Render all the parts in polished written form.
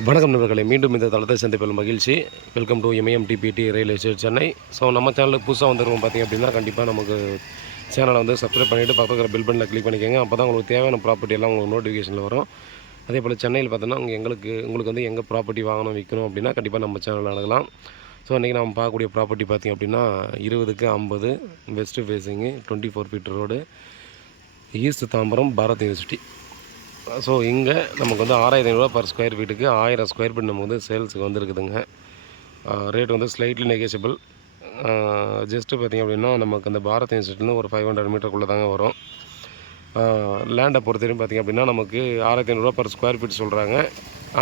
வணக்கம் நண்பர்களே, மீண்டும் இந்த தளத்தை சந்திப்பில் மகிழ்ச்சி. Welcome to MIM DBT real estate Chennai. So நம்ம சேனலுக்கு புதுசாக வந்துருக்கோம் பார்த்திங்க அப்படின்னா, கண்டிப்பாக நமக்கு சேனலை வந்து சப்ஸ்கிரைப் பண்ணிவிட்டு பக்கத்தில் இருக்கிற பெல் பட்டனில் கிளிக் பண்ணிக்கோங்க. அப்போ தான் உங்களுக்கு தேவையான ப்ராப்பர்ட்டி எல்லாம் உங்களுக்கு நோட்டிஃபிகேஷனில் வரும். அதே போல் சென்னையில் பார்த்தோன்னா உங்களுக்கு வந்து எங்கே ப்ராப்பர்ட்டி வாங்கணும் விற்கணும் அப்படின்னா கண்டிப்பாக நம்ம சேனலில் அணுகலாம். ஸோ இன்றைக்கி நம்ம பார்க்கக்கூடிய ப்ராப்பர்ட்டி பார்த்திங்க அப்படின்னா 20க்கு 50 west facing 24 feet road, east Tambaram, Bharath University. So இங்கே நமக்கு வந்து 6500 பர் ஸ்கொயர் ஃபீட்டுக்கு 1000 ஸ்கொயர் ஃபீட் நமக்கு வந்து சேல்ஸுக்கு வந்துருக்குதுங்க. ரேட் வந்து ஸ்லைட்லி நெகோஷியபிள். ஜஸ்ட்டு பார்த்திங்க அப்படின்னா நமக்கு அந்த பாரத் யூனிவர்சிட்டிலேருந்து ஒரு 500 மீட்டருக்குள்ளே தாங்க வரும். லேண்டை பொறுத்தவரையும் பார்த்திங்க அப்படின்னா நமக்கு 6500 பர் ஸ்கொயர் ஃபீட் சொல்கிறாங்க.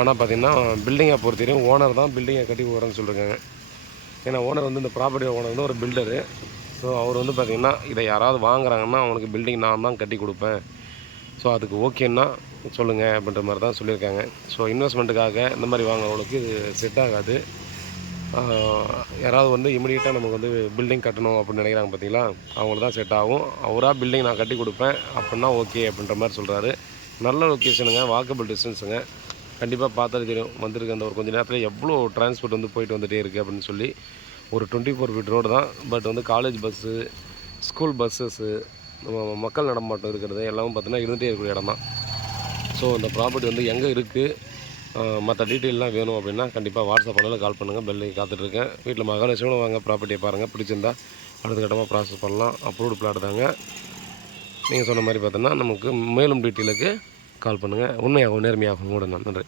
ஆனால் பார்த்திங்கன்னா பில்டிங்கை பொறுத்தவரையும் ஓனர் தான் பில்டிங்கை கட்டி போகிறேன்னு சொல்லியிருக்காங்க. ஏன்னா ஓனர் வந்து இந்த ப்ராப்பர்ட்டி ஓனர் வந்து ஒரு பில்டரு. ஸோ அவர் வந்து பார்த்திங்கன்னா இதை யாராவது வாங்குறாங்கன்னா அவனுக்கு பில்டிங் நான் தான் கட்டி கொடுப்பேன், ஸோ அதுக்கு ஓகேன்னா சொல்லுங்கள் அப்படின்ற மாதிரி தான் சொல்லியிருக்காங்க. ஸோ இன்வெஸ்ட்மெண்ட்டுக்காக இந்த மாதிரி வாங்குறவங்களுக்கு இது செட் ஆகாது. யாராவது வந்து இமிடியேட்டாக நமக்கு வந்து பில்டிங் கட்டணும் அப்படின்னு நினைக்கிறாங்க பார்த்தீங்களா, அவங்களுக்கு தான் செட் ஆகும். அவராக பில்டிங் நான் கட்டி கொடுப்பேன் அப்படின்னா ஓகே அப்படின்ற மாதிரி சொல்கிறாரு. நல்ல லொக்கேஷனுங்க, வாக்கபிள் டிஸ்டன்ஸுங்க. கண்டிப்பாக பார்த்தாலே தெரியும் வந்திருக்கு அந்த ஒரு கொஞ்சம் நேரத்தில் எவ்வளோ டிரான்ஸ்போர்ட் வந்து போயிட்டு வந்துகிட்டே இருக்குது அப்படின்னு சொல்லி. ஒரு 24 ஃபீட் ரோடு தான். பட் வந்து காலேஜ் பஸ்ஸு, ஸ்கூல் பஸ்ஸஸ்ஸு, மக்கள் நடமாட்டம் இருக்கிறது எல்லாமே பார்த்தீங்கன்னா இருந்துகிட்டே இருக்கக்கூடிய இடம் தான். ஸோ இந்த ப்ராப்பர்ட்டி வந்து எங்கே இருக்குது, மற்ற டீட்டெயிலெலாம் வேணும் அப்படின்னா கண்டிப்பாக வாட்ஸ்அப் பண்ணாலும் கால் பண்ணுங்கள். பெல்லைக்கு காத்துட்ருக்கேன். வீட்டில் மகாலட்சுமியும் வாங்க, ப்ராப்பர்ட்டியை பாருங்கள், பிடிச்சிருந்தா அடுத்த கட்டமாக ப்ராசஸ் பண்ணலாம். அப்ரூவ்டு பிளாட் தாங்க. நீங்கள் சொன்ன மாதிரி பார்த்தோன்னா நமக்கு மேலும் டீட்டெயிலுக்கு கால் பண்ணுங்கள். உண்மையாகவும் நேர்மையாகவும் கூட நன்றி.